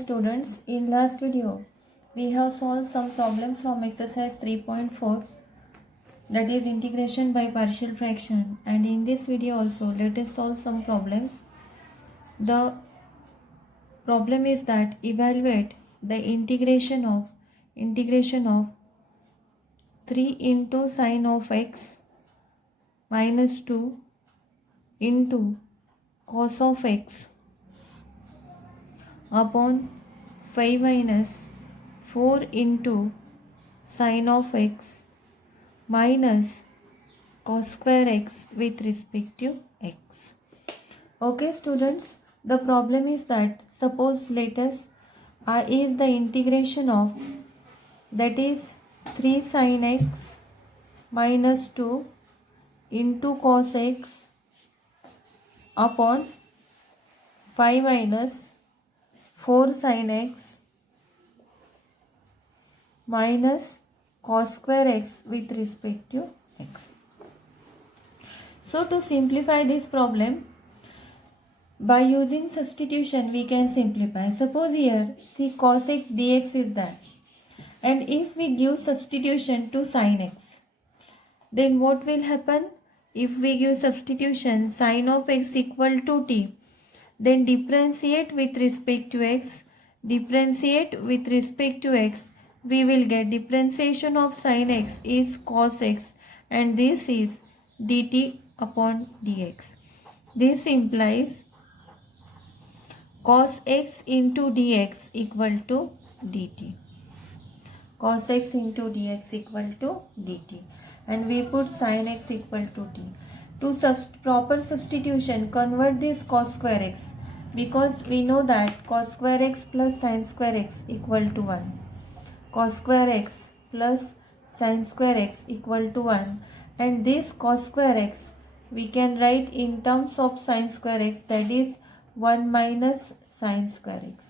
students, in last video we have solved some problems from exercise 3.4, that is integration by partial fraction, and in this video also let us solve some problems. The problem is that evaluate the integration of 3 into sine of x minus 2 into cos of x upon 5 minus 4 into sine of x minus cos square x with respect to x. Okay students, the problem is that suppose let us is the integration of, that is 3 sine x minus 2 into cos x upon 5 minus 4 sine x minus cos square x with respect to x. So to simplify this problem, by using substitution we can simplify. Suppose here see cos x dx is there, and if we give substitution to sine x, then what will happen? If we give substitution sine of x equal to t, then differentiate with respect to x, we will get differentiation of sine x is cos x, and this is dt upon dx. This implies cos x into dx equal to dt. Cos x into dx equal to dt, and we put sin x equal to t. To proper substitution, convert this cos square x, because we know that cos square x plus sin square x equal to 1. Cos square x plus sin square x equal to 1, and this cos square x we can write in terms of sin square x, that is 1 minus sin square x.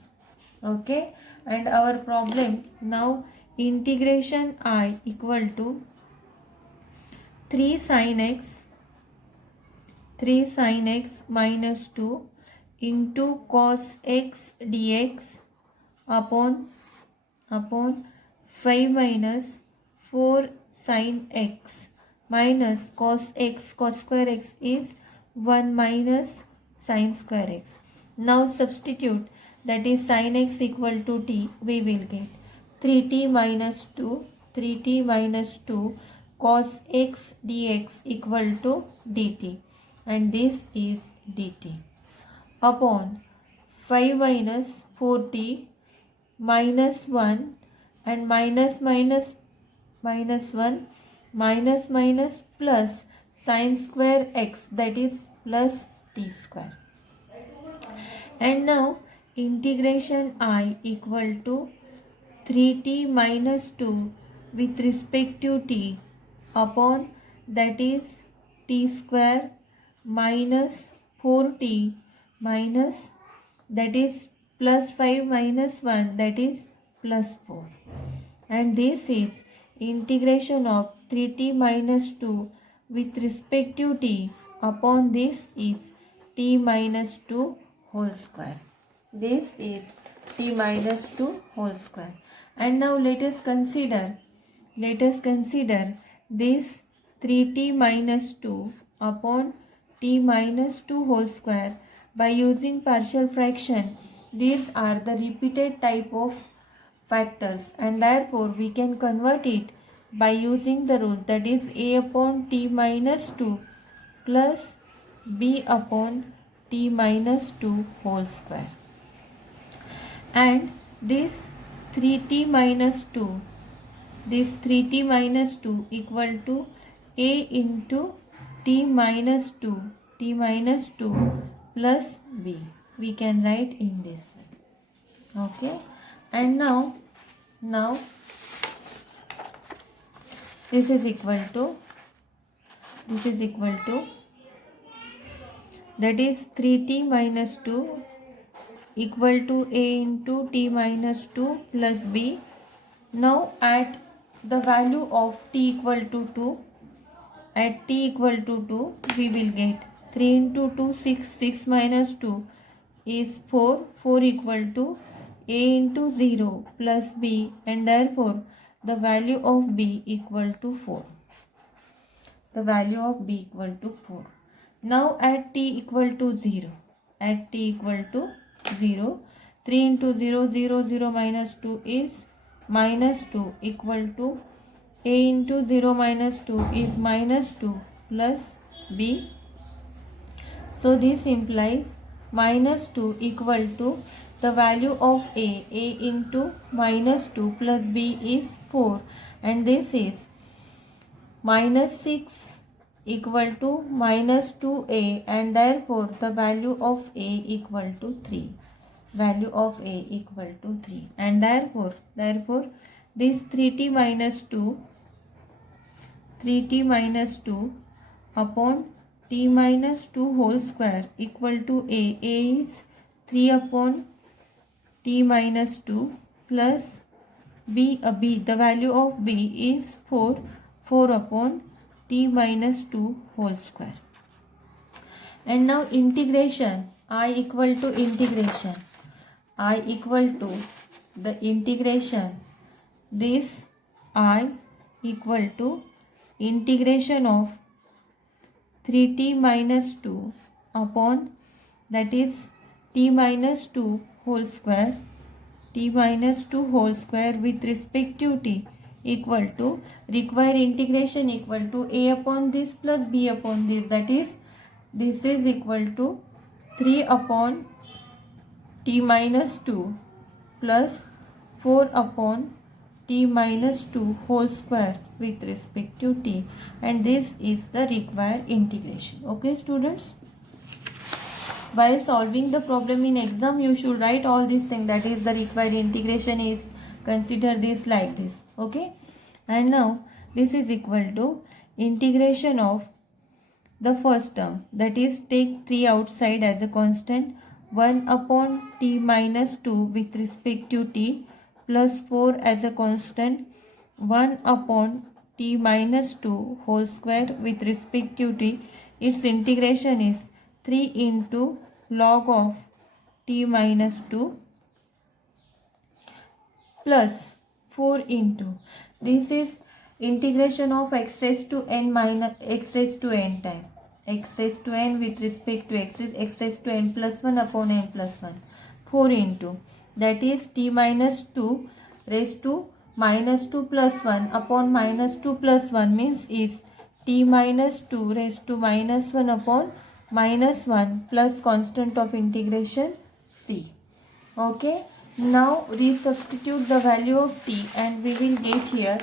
Okay, and our problem now, integration I equal to 3 sin x minus 2 into cos x dx upon 5 minus 4 sin x minus cos square x is 1 minus sin square x. Now substitute, that is sin x equal to t, we will get 3t minus 2 cos x dx equal to dt, and this is dt upon 5 minus 4t minus 1, and minus 1 minus plus sin square x, that is plus t square. And now integration I equal to 3t minus 2 with respect to t upon, that is t square minus 4t minus, that is plus 5 minus 1, that is plus 4. And this is integration of 3t minus 2 with respect to t upon, this is t minus 2 whole square. This is t minus 2 whole square. And now let us consider this 3t minus 2 upon t minus 2 whole square by using partial fraction. These are the repeated type of factors, and therefore we can convert it by using the rules, that is a upon t minus 2 plus b upon t minus 2 whole square. And this 3t minus 2 equal to a into t minus 2 plus b, we can write in this way. Okay, and now this is equal to that is 3t minus 2 equal to a into t minus 2 plus b. Now at the value of t equal to 2, at t equal to 2, we will get 3 into 2 6 minus 2 is 4 equal to a into 0 plus b, and therefore the value of b equal to 4. The value of b equal to 4. Now at t equal to 0, at t equal to 0, 3 into 0, 0, 0 minus 2 is minus 2 equal to a into 0 minus 2 is minus 2 plus b. So this implies minus 2 equal to the value of a into minus 2 plus b is 4, and this is minus 6 equal to minus 2a, and therefore the value of a equal to 3. Value of a equal to 3, and therefore this 3t minus 2 upon t minus 2 whole square equal to a. A is 3 upon t minus 2 plus b, the value of b is 4 upon t minus 2 whole square. And now integration I equal to the integration, this I equal to integration of 3t minus 2 upon, that is t minus 2 whole square, with respect to t equal to, require integration equal to a upon this plus b upon this, that is this is equal to 3 upon t minus 2 plus 4 upon t minus 2 whole square with respect to t, and this is the required integration. Okay students, while solving the problem in exam you should write all these things, that is the required integration is, consider this like this. Okay, and now this is equal to integration of the first term, that is take 3 outside as a constant, 1 upon t minus 2 with respect to t plus 4 as a constant, 1 upon t minus 2 whole square with respect to t. Its integration is 3 into log of t minus 2 plus 4 into, this is integration of x raised to n minus x raised to n time, x raised to n with respect to x raised to n plus 1 upon n plus 1, 4 into, that is t minus 2 raised to minus 2 plus 1 upon minus 2 plus 1 means is t minus 2 raised to minus 1 upon minus 1 plus constant of integration c. Okay, now resubstitute the value of t and we will get here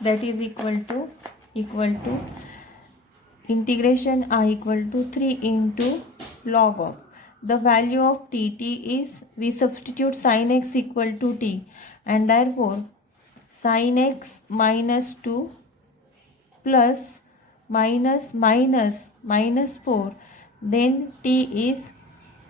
that is equal to integration I equal to 3 into log of the value of t. T is, we substitute sin x equal to t, and therefore sin x minus 2 plus minus 4, then t is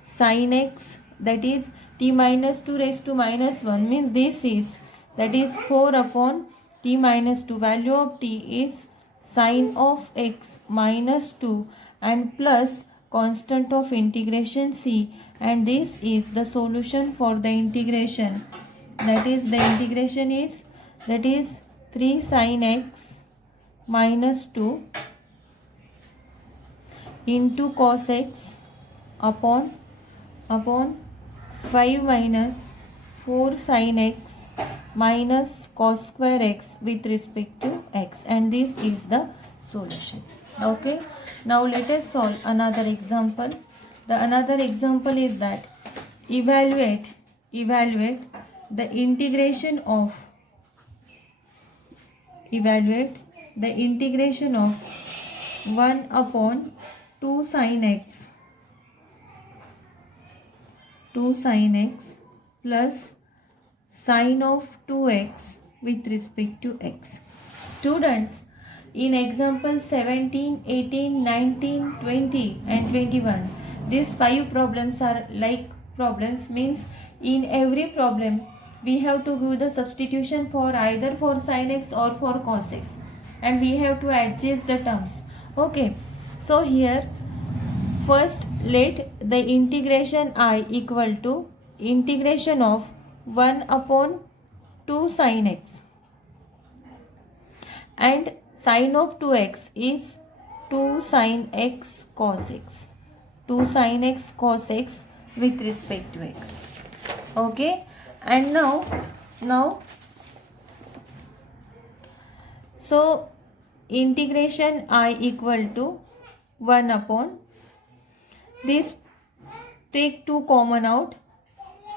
sin x, that is t minus 2 raised to minus 1 means this is, that is 4 upon t minus 2, value of t is sin of x minus 2 and plus constant of integration c, and this is the solution for the integration, that is the integration is, that is 3 sin x minus 2 into cos x upon 5 minus 4 sin x minus cos square x with respect to x, and this is the solution. Okay, now let us solve another example. The another example is that evaluate the integration of 1 upon 2 sin x plus sin of 2x with respect to x. Students, in example 17, 18, 19, 20 and 21, these 5 problems are like problems, means in every problem we have to give the substitution for either for sin x or for cos x, and we have to adjust the terms. Okay, so here first let the integration I equal to integration of 1 upon 2 sin x, and sin of 2x is 2 sin x cos x, 2 sin x cos x with respect to x. Okay, and now so integration I equal to 1 upon this, take 2 common out,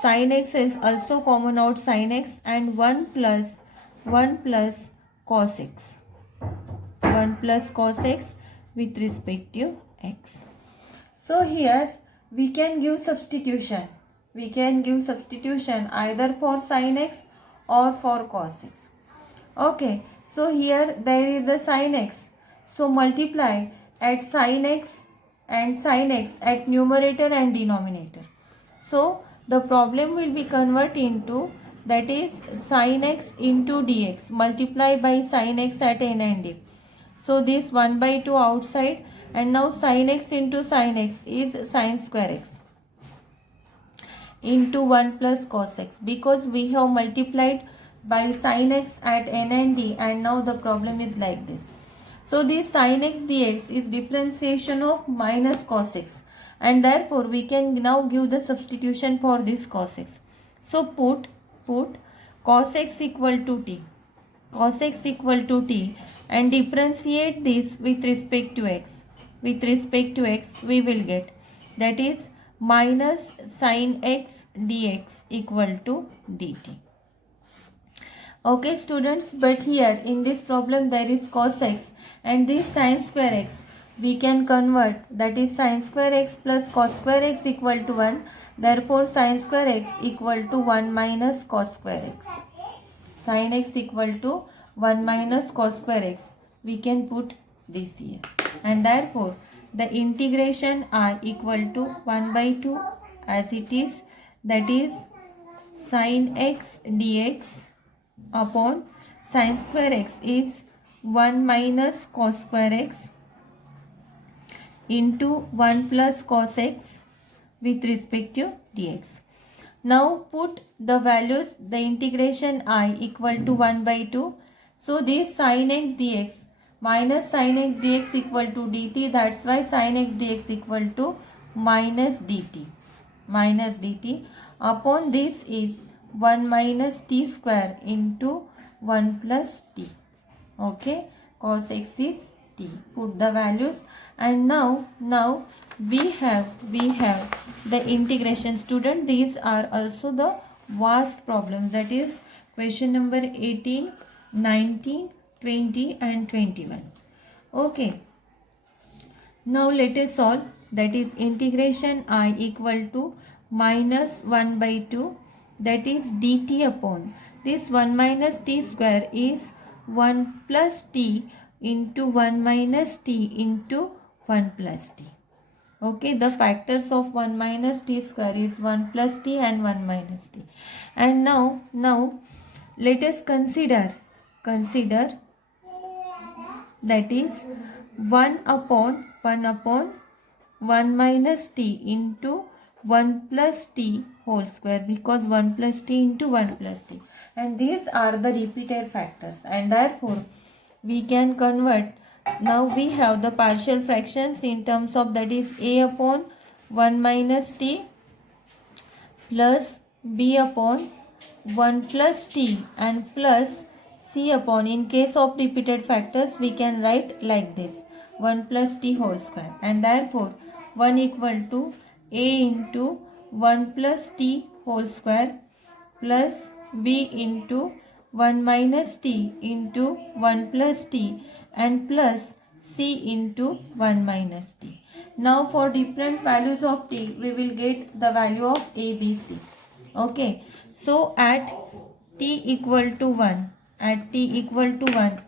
sin x is also common out, sin x, and 1 plus cos x, 1 plus cos x with respect to x. So here we can give substitution, either for sin x or for cos x. Okay, so here there is a sin x, so multiply at sin x and sin x at numerator and denominator. So the problem will be converted into, that is sin x into dx, multiply by sin x at n and d. So this 1 by 2 outside, and now sin x into sin x is sin square x into 1 plus cos x, because we have multiplied by sin x at n and d, and now the problem is like this. So this sin x dx is differentiation of minus cos x, and therefore we can now give the substitution for this cos x. So put cos x equal to t, and differentiate this with respect to x. We will get, that is minus sin x dx equal to dt. Okay students, but here in this problem there is cos x, and this sin square x we can convert, that is sin square x plus cos square x equal to 1. Therefore sin square x equal to 1 minus cos square x. Sin x equal to 1 minus cos square x. We can put this here, and therefore the integration I equal to 1 by 2 as it is, that is sin x dx upon sin square x is 1 minus cos square x into 1 plus cos x with respect to dx. Now put the values, the integration I equal to 1 by 2. So this sin x dx minus sin x dx equal to dt, that's why sin x dx equal to minus dt. Upon this is 1 minus t square into 1 plus t. Okay, cos x is t. Put the values, and now we have the integration. Student, these are also the vast problems, that is question number 18, 19, 20 and 21. Okay, now let us solve. That is integration I equal to minus 1 by 2, that is dt upon this 1 minus t square is 1 plus t into 1 minus t into 1 plus t. Okay, the factors of 1 minus t square is 1 plus t and 1 minus t. And now let us consider that is 1 upon 1 minus t into 1 plus t whole square, because 1 plus t into 1 plus t, and these are the repeated factors, and therefore we can convert. Now we have the partial fractions in terms of, that is a upon 1 minus t plus b upon 1 plus t and plus c upon, in case of repeated factors we can write like this, 1 plus t whole square, and therefore 1 equal to a into 1 plus t whole square plus b into 1 minus t into 1 plus t and plus c into 1 minus t. Now for different values of t we will get the value of a, b, c. Okay, so at t equal to 1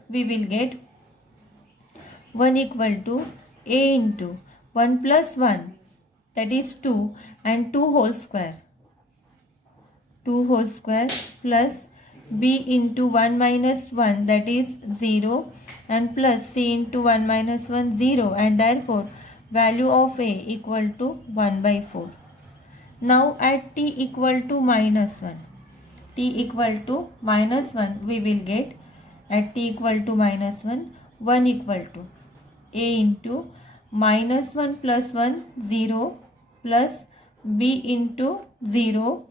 we will get 1 equal to a into 1 plus 1, that is 2, and 2 whole square plus b into 1 minus 1, that is 0, and plus c into 1 minus 1, 0, and therefore value of a equal to 1 by 4. Now at t equal to minus 1, t equal to minus 1, we will get at t equal to minus 1, 1 equal to a into minus 1 plus 1, 0, plus b into 0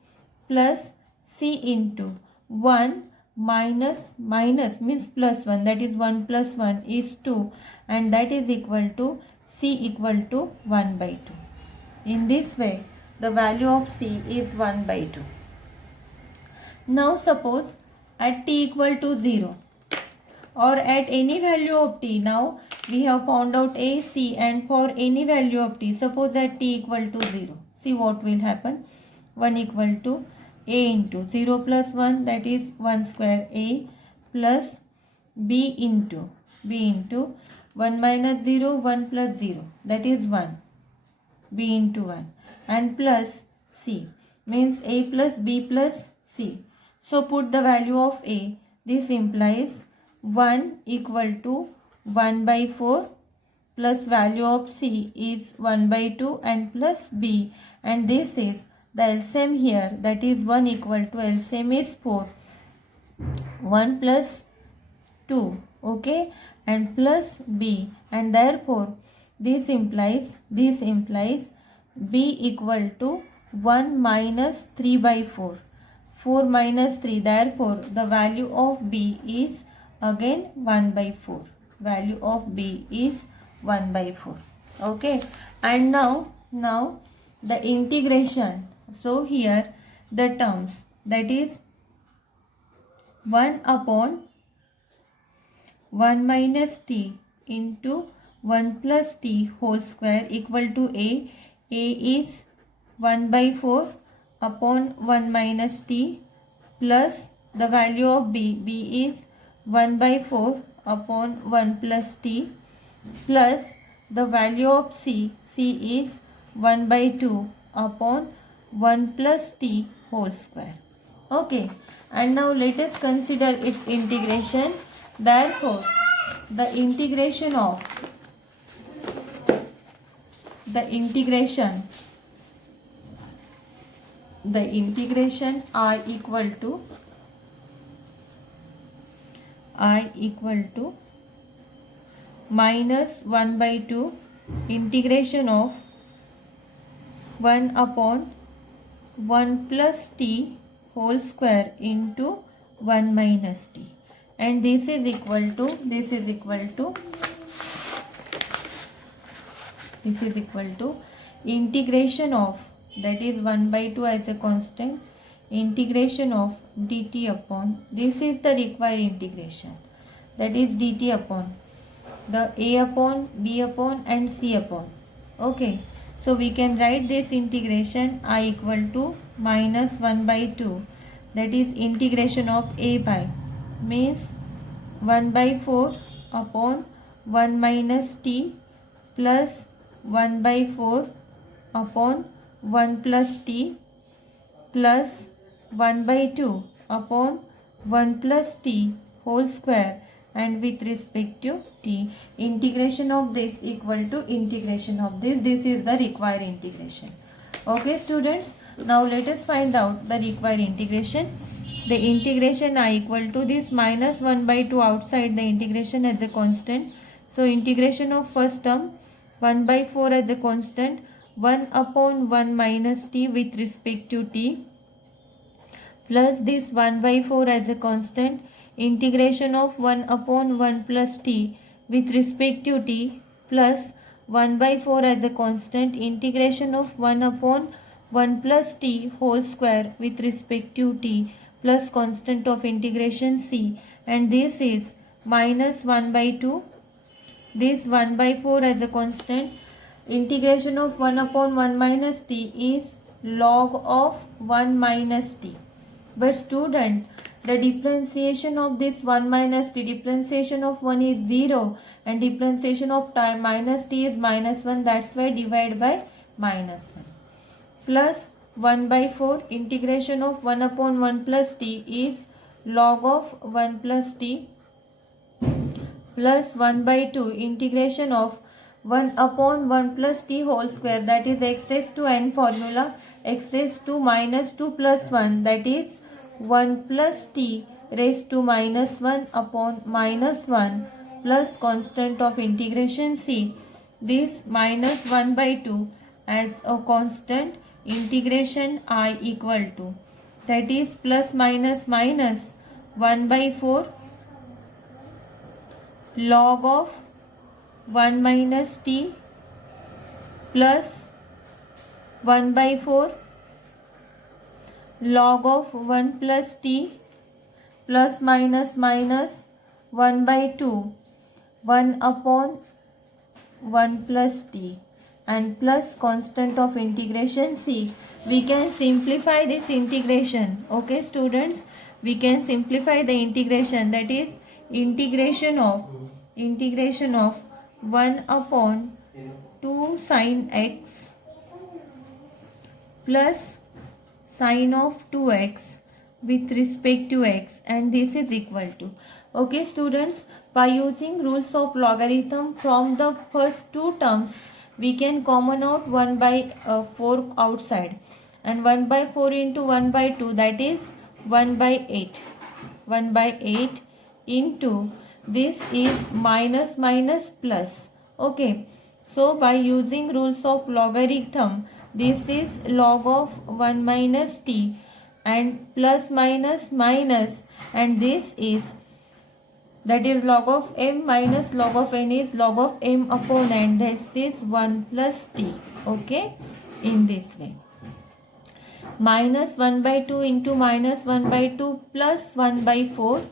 plus c into 1 minus minus means plus 1, that is 1 plus 1 is 2, and that is equal to c equal to 1 by 2. In this way the value of c is 1 by 2. Now suppose at t equal to 0 or at any value of t, now we have found out a, c, and for any value of t, suppose at t equal to 0, see what will happen. 1 equal to a into 0 plus 1, that is 1 square a, plus b into 1 minus 0, 1 plus 0, that is 1, b into 1, and plus c, means a plus b plus c. So put the value of a, this implies 1 equal to 1 by 4 plus value of c is 1 by 2 and plus b, and this is the LCM here, that is 1 equal to LCM is 4, 1 plus 2, okay, and plus b, and therefore this implies b equal to 1 minus 3 by 4, 4 minus 3, therefore the value of b is again 1 by 4, value of b is 1 by 4, okay. And now the integration, so here the terms, that is 1 upon 1 minus t into 1 plus t whole square equal to a is 1 by 4 upon 1 minus t, plus the value of b is 1 by 4 upon 1 plus t, plus the value of c is 1 by 2 upon 1 plus t whole square, okay. And now let us consider its integration. Therefore the integration I equal to minus 1 by 2 integration of 1 upon 1 plus t whole square into 1 minus t, and this is equal to integration of, that is 1 by 2 as a constant, integration of dt upon, this is the required integration, that is dt upon the a upon b upon and c upon, okay. So we can write this integration I equal to minus 1 by 2, that is integration of a by, means 1 by 4 upon 1 minus t plus 1 by 4 upon 1 plus t plus 1 by 2 upon 1 plus t whole square, and with respect to t, integration of this equal to integration of this is the required integration, okay students. Now let us find out the required integration. The integration I equal to this minus 1 by 2 outside the integration as a constant, so integration of first term 1 by 4 as a constant, 1 upon 1 minus t with respect to t, plus this 1 by 4 as a constant, integration of 1 upon 1 plus t with respect to t, plus 1 by 4 as a constant, integration of 1 upon 1 plus t whole square with respect to t, plus constant of integration c, and this is minus 1 by 2, this 1 by 4 as a constant, integration of 1 upon 1 minus t is log of 1 minus t. But student, the differentiation of this 1 minus t, differentiation of 1 is 0 and differentiation of minus t is minus 1, that's why divide by minus 1, plus 1 by 4, integration of 1 upon 1 plus t is log of 1 plus t, plus 1 by 2, integration of 1 upon 1 plus t whole square, that is x raised to n formula, x raised to minus 2 plus 1, that is 1 plus t raised to minus 1 upon minus 1 plus constant of integration c. This minus 1 by 2 as a constant, integration I equal to, that is plus minus minus 1 by 4 log of 1 minus t plus 1 by 4 log of 1 plus t plus minus minus 1 by 2 1 upon 1 plus t and plus constant of integration c. We can simplify this integration. Okay students, we can simplify the integration, that is integration of 1 upon 2 sin x plus sin of 2x with respect to x, and this is equal to. Okay students, by using rules of logarithm from the first two terms, we can common out 1 by 4 outside, and 1 by 4 into 1 by 2, that is 1 by 8. 1 by 8 into this is minus minus plus. Okay, so by using rules of logarithm, this is log of 1 minus t and plus minus minus, and this is, that is log of m minus log of n is log of m upon n, this is 1 plus t. Okay, in this way minus 1 by 2 into minus 1 by 2 plus 1 by 4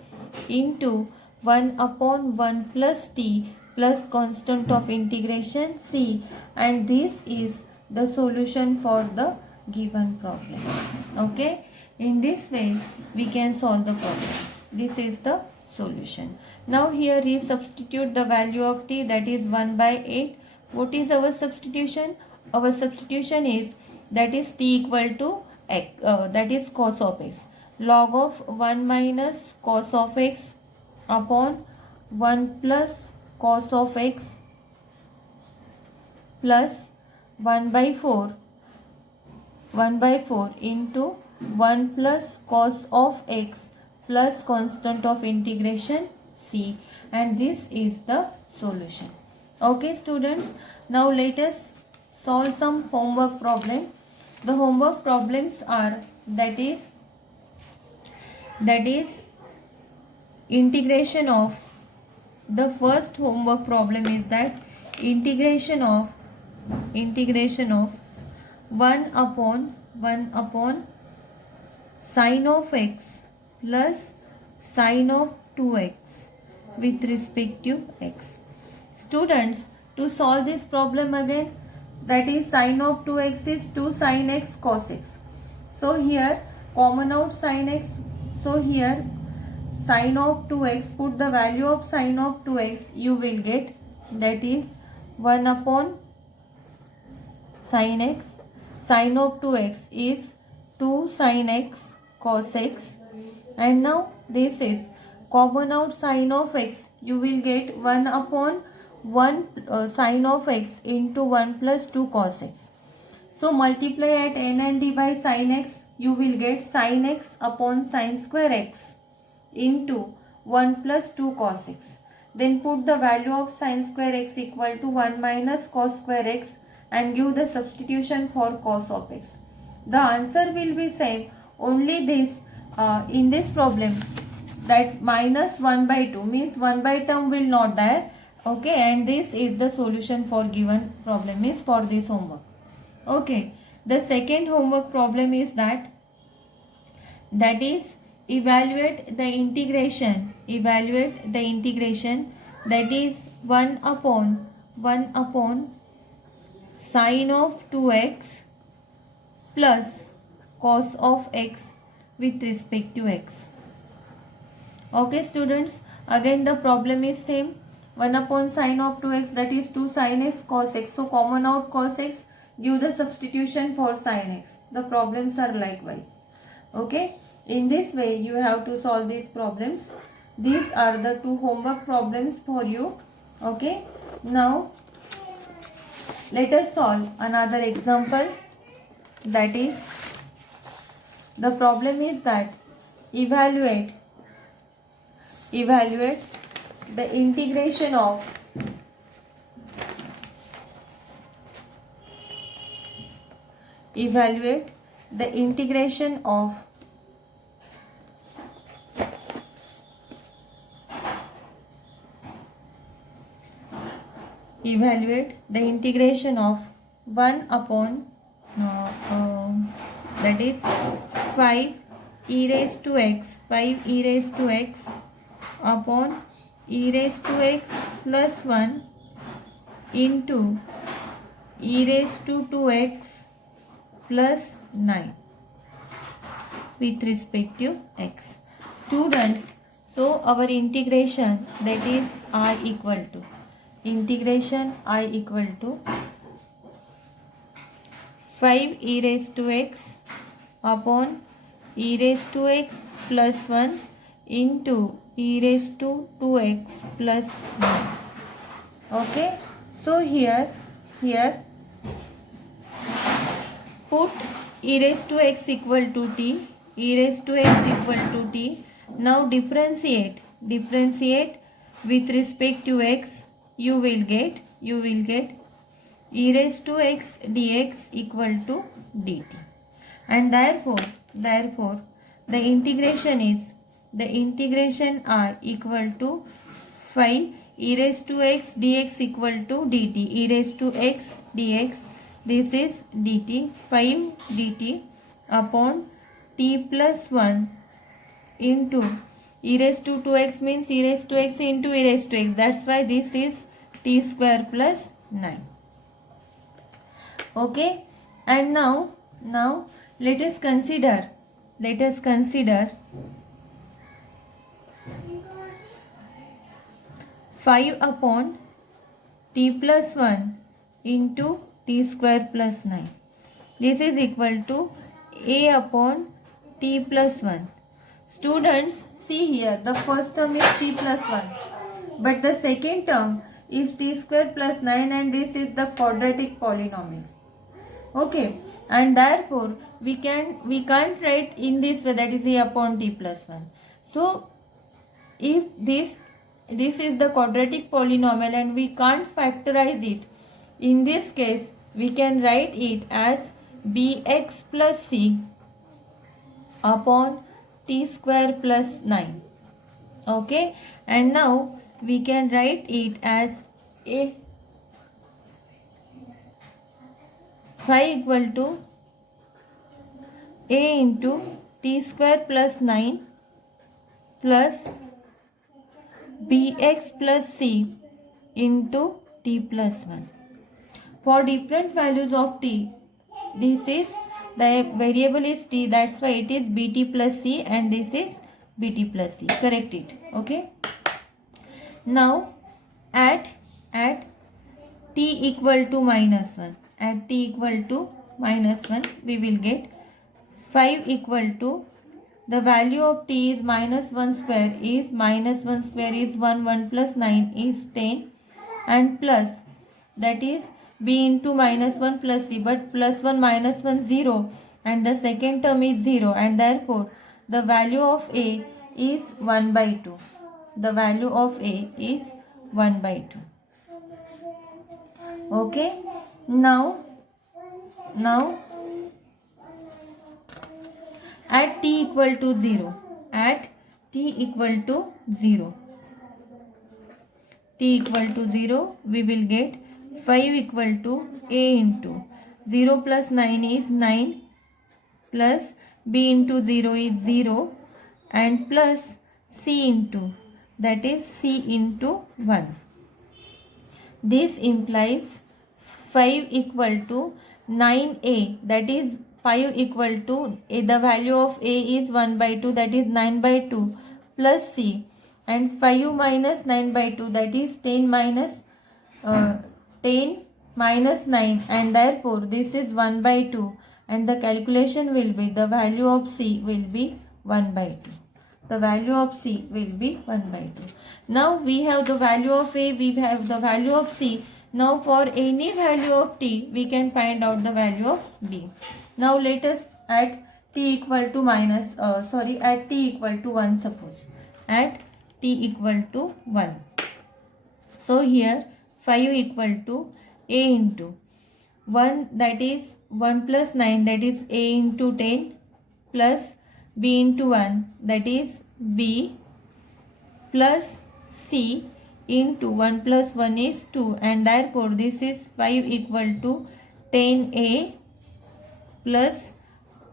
into 1 upon 1 plus t plus constant of integration c, and this is the solution for the given problem. Okay, in this way we can solve the problem. This is the solution. Now here we substitute the value of t, that is 1 by 8. What is our substitution? Our substitution is, that is t equal to x, that is cos of x, log of 1 minus cos of x upon 1 plus cos of x plus 1 by 4 into 1 plus cos of x plus constant of integration c, and this is the solution. Okay students, now let us solve some homework problem. The homework problems are, that is integration of, the first homework problem is that integration of 1 upon sin of x plus sin of 2x with respect to x. Students, to solve this problem again, that is sin of 2x is 2 sin x cos x. So here common out sin x. So here sin of 2x, put the value of sin of 2x, you will get, that is 1 upon sin x. Sin of 2x is 2 sin x cos x, and now this is common out sin of x, you will get 1 upon 1 sin of x into 1 plus 2 cos x. So multiply at n and d by sin x, you will get sin x upon sin square x into 1 plus 2 cos x. Then put the value of sin square x equal to 1 minus cos square x and give the substitution for cos of x. The answer will be same, only this in this problem, that minus 1 by 2 means 1 by term will not there. Okay, and this is the solution for given problem is for this homework. Okay, the second homework problem is that is evaluate the integration, that is 1 upon sin of 2x plus cos of x with respect to x. Okay students, again the problem is same, 1 upon sin of 2x, that is 2 sin x cos x. So common out cos x, give the substitution for sin x. The problems are likewise. Okay, in this way you have to solve these problems. These are the two homework problems for you. Okay, now let us solve another example. That is, the problem is that evaluate the integration of evaluate the integration of 1 upon that is 5 e raised to x upon e raised to x plus 1 into e raised to 2x plus 9 with respect to x. Students, so our integration, that is I equal to 5 e raised to x upon e raised to x plus 1 into e raised to 2x plus 1. Okay, so here put e raised to x equal to t, Now differentiate with respect to x. You will get e raised to x dx equal to dt, and therefore the integration I equal to 5 e raised to x dx equal to dt, e raised to x dx, this is dt, 5 dt upon t plus 1 into e raised to 2x means e raised to x into e raised to x, that's why this is t square plus 9. Okay, and now let us consider 5 upon t plus 1 into t square plus 9. This is equal to a upon t plus 1. Students, see here, the first term is t plus 1, but the second term is t square plus 9, and this is the quadratic polynomial. Okay, and therefore we can't write in this way, that is a upon t plus 1. So if this is the quadratic polynomial and we can't factorize it, in this case we can write it as bx plus c upon t square plus 9. Okay, and now we can write it as a 5 equal to a into t square plus 9 plus bx plus c into t plus 1. For different values of t, this is the variable is t, that's why it is bt plus c, and this is bt plus c. Correct it. Okay. Now at t equal to minus 1, we will get 5 equal to, the value of t is minus 1 square is 1 plus 9 is 10, and plus, that is b into minus 1 plus c, but plus 1 minus 1 0, and the second term is 0, and therefore the value of a is 1 by 2. The value of a is 1 by 2. Okay, now at t equal to 0, we will get 5 equal to a into 0 plus 9 is 9 plus b into 0 is 0, and plus c into, that is c into 1. This implies 5 equal to 9a, that is 5 equal to a, the value of a is 1 by 2, that is 9 by 2 plus c, and 5 minus 9 by 2, that is 10 minus 9, and therefore this is 1 by 2, and the calculation will be, the value of c will be 1 by 2. The value of c will be 1 by 2. Now we have the value of a, we have the value of c. Now for any value of t, we can find out the value of b. Now let us at t equal to at t equal to 1 suppose. At t equal to 1. So here 5 equal to a into 1, that is 1 plus 9, that is a into 10, plus b into 1, that is b, plus c into 1 plus 1 is 2, and therefore this is 5 equal to 10a plus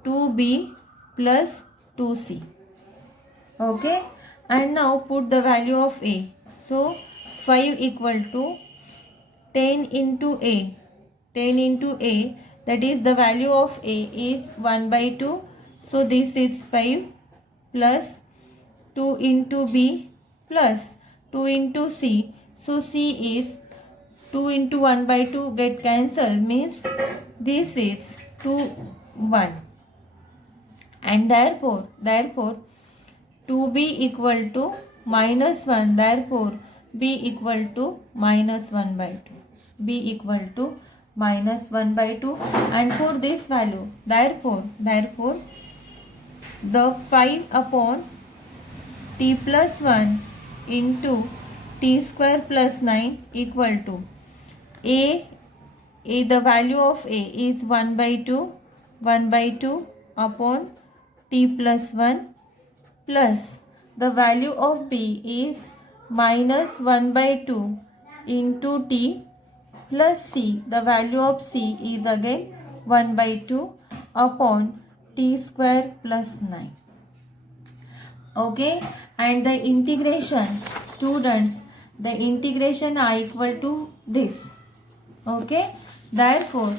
2b plus 2c. Okay, and now put the value of a. So 5 equal to 10 into a. 10 into a, that is the value of a is 1 by 2. So this is 5 plus 2 into b plus 2 into c. So c is 2 into 1 by 2 get cancelled, means this is 2 1, and therefore 2b equal to minus 1, therefore b equal to minus 1 by 2. B equal to minus 1 by 2, and for this value, therefore the 5 upon t plus 1 into t square plus 9 equal to a, the value of a is 1 by 2 upon t plus 1, plus the value of b is minus 1 by 2 into t, plus c, the value of c is again 1 by 2 upon t square plus 9. Okay, and the integration, students, the integration are equal to this. Okay, therefore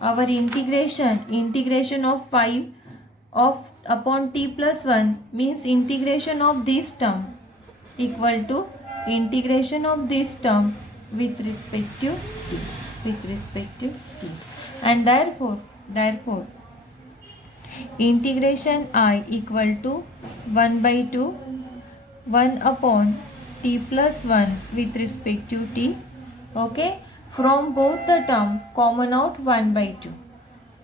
our integration of 5 of upon t plus 1 means integration of this term equal to integration of this term with respect to t, and therefore integration I equal to 1 by 2 1 upon t plus 1 with respect to t. Okay, from both the term common out 1 by 2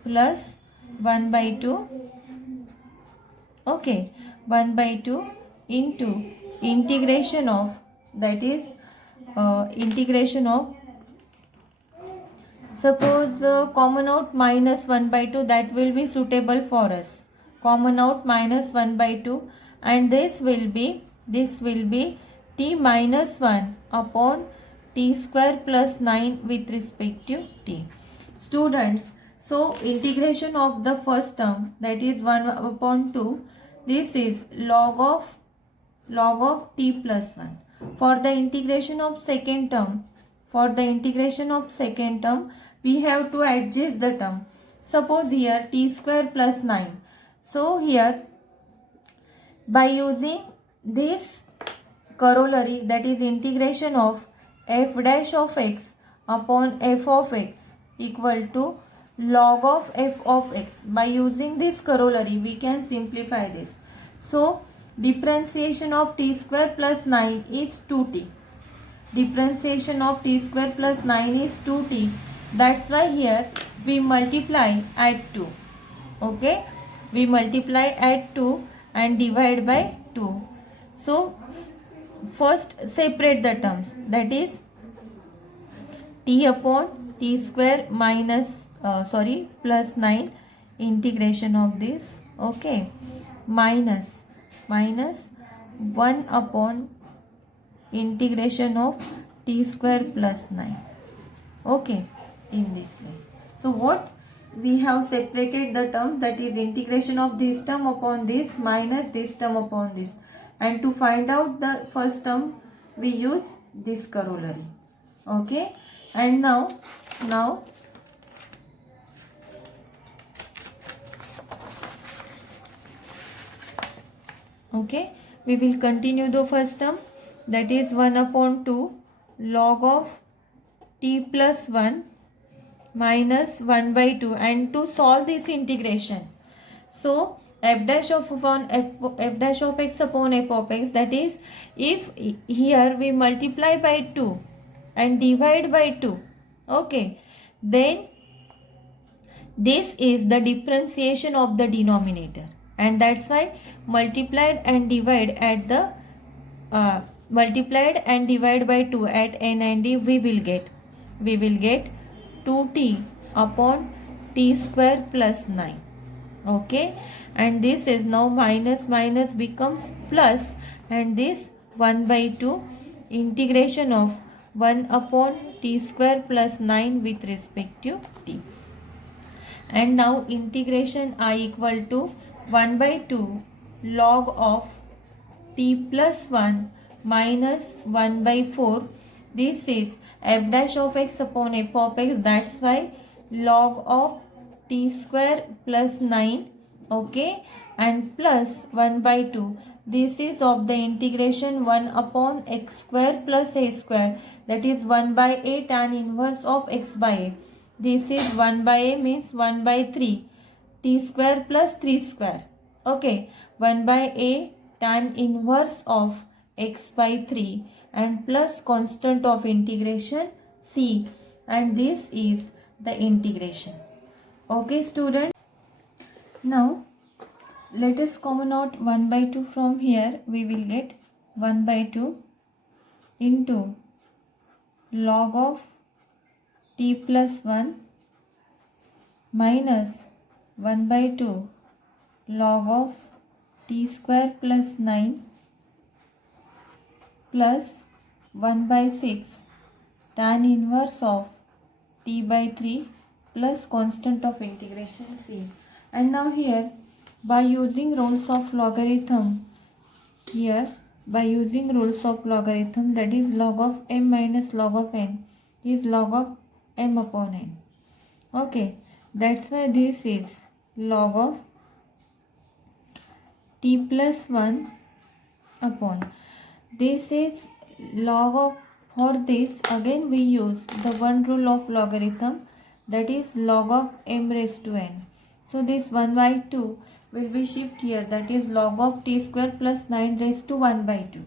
plus 1 by 2. Okay, 1 by 2 into integration of, that is integration of, suppose common out minus 1 by 2, that will be suitable for us. Common out minus 1 by 2, and this will be t minus 1 upon t square plus 9 with respect to t. Students, so integration of the first term, that is 1 upon 2, this is log of t plus 1. For the integration of second term, we have to adjust the term. Suppose here t square plus 9. So here by using this corollary, that is integration of f dash of x upon f of x equal to log of f of x. By using this corollary, we can simplify this. So differentiation of t square plus 9 is 2t. Differentiation of t square plus 9 is 2t. That's why here we multiply at 2. Okay, we multiply at 2 and divide by 2. So first separate the terms, that is t upon t square minus plus 9 integration of this. Okay, minus 1 upon integration of t square plus 9. Okay, in this way. So what we have separated the terms, that is integration of this term upon this minus this term upon this, and to find out the first term we use this corollary. Okay, and now okay, we will continue the first term, that is 1 upon 2 log of t plus 1 minus 1 by 2, and to solve this integration, so f dash of x upon f of x, that is if here we multiply by 2, and divide by 2. Okay, then this is the differentiation of the denominator, and that's why multiplied and divide at the multiplied and divide by 2 at n and d, we will get 2t upon t square plus 9. Okay, and this is now minus minus becomes plus, and this 1 by 2 integration of 1 upon t square plus 9 with respect to t. And now integration I equal to 1 by 2 log of t plus 1 minus 1 by 4. This is f dash of x upon f of x, that's why log of t square plus 9. Okay, and plus 1 by 2. This is of the integration 1 upon x square plus a square, that is 1 by a tan inverse of x by a. This is 1 by a means 1 by 3 t square plus 3 square. Okay, 1 by a tan inverse of x by 3 and plus constant of integration c, and this is the integration. Okay student, now let us common out 1 by 2 from here. We will get 1 by 2 into log of t plus 1 minus 1 by 2 log of t square plus 9 plus 1 by 6 tan inverse of t by 3 plus constant of integration c. And now here, by using rules of logarithm, that is log of m minus log of n is log of m upon n. Okay, that's why this is log of t plus 1 upon, this is log of, for this again we use the one rule of logarithm, that is log of m raised to n. So this 1 by 2 will be shift here, that is log of t square plus 9 raised to 1 by 2.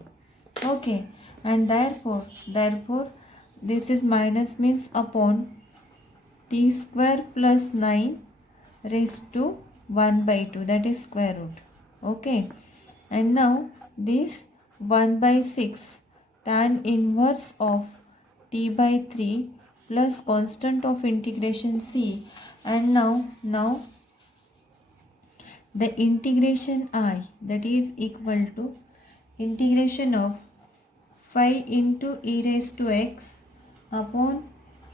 Okay, and therefore this is minus means upon t square plus 9 raised to 1 by 2, that is square root. Okay, and now this 1 by 6 tan inverse of t by 3 plus constant of integration c, and now the integration I, that is equal to integration of 5 into e raised to x upon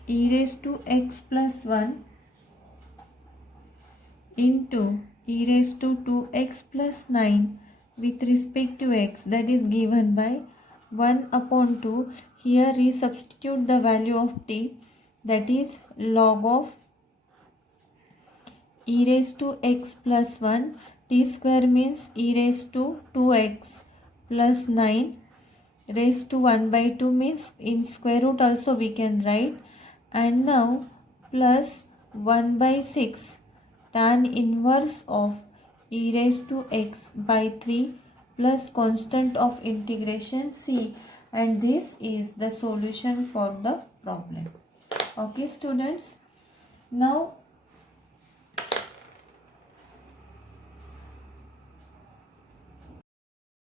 e raised to x plus 1 into e raised to 2x plus 9 with respect to x, that is given by 1 upon 2. Here we substitute the value of t, that is log of e raised to x plus 1, t square means e raised to 2x plus 9 raised to 1 by 2 means in square root also we can write, and now plus 1 by 6 tan inverse of e raised to x by 3 plus constant of integration c, and this is the solution for the problem. Okay students, now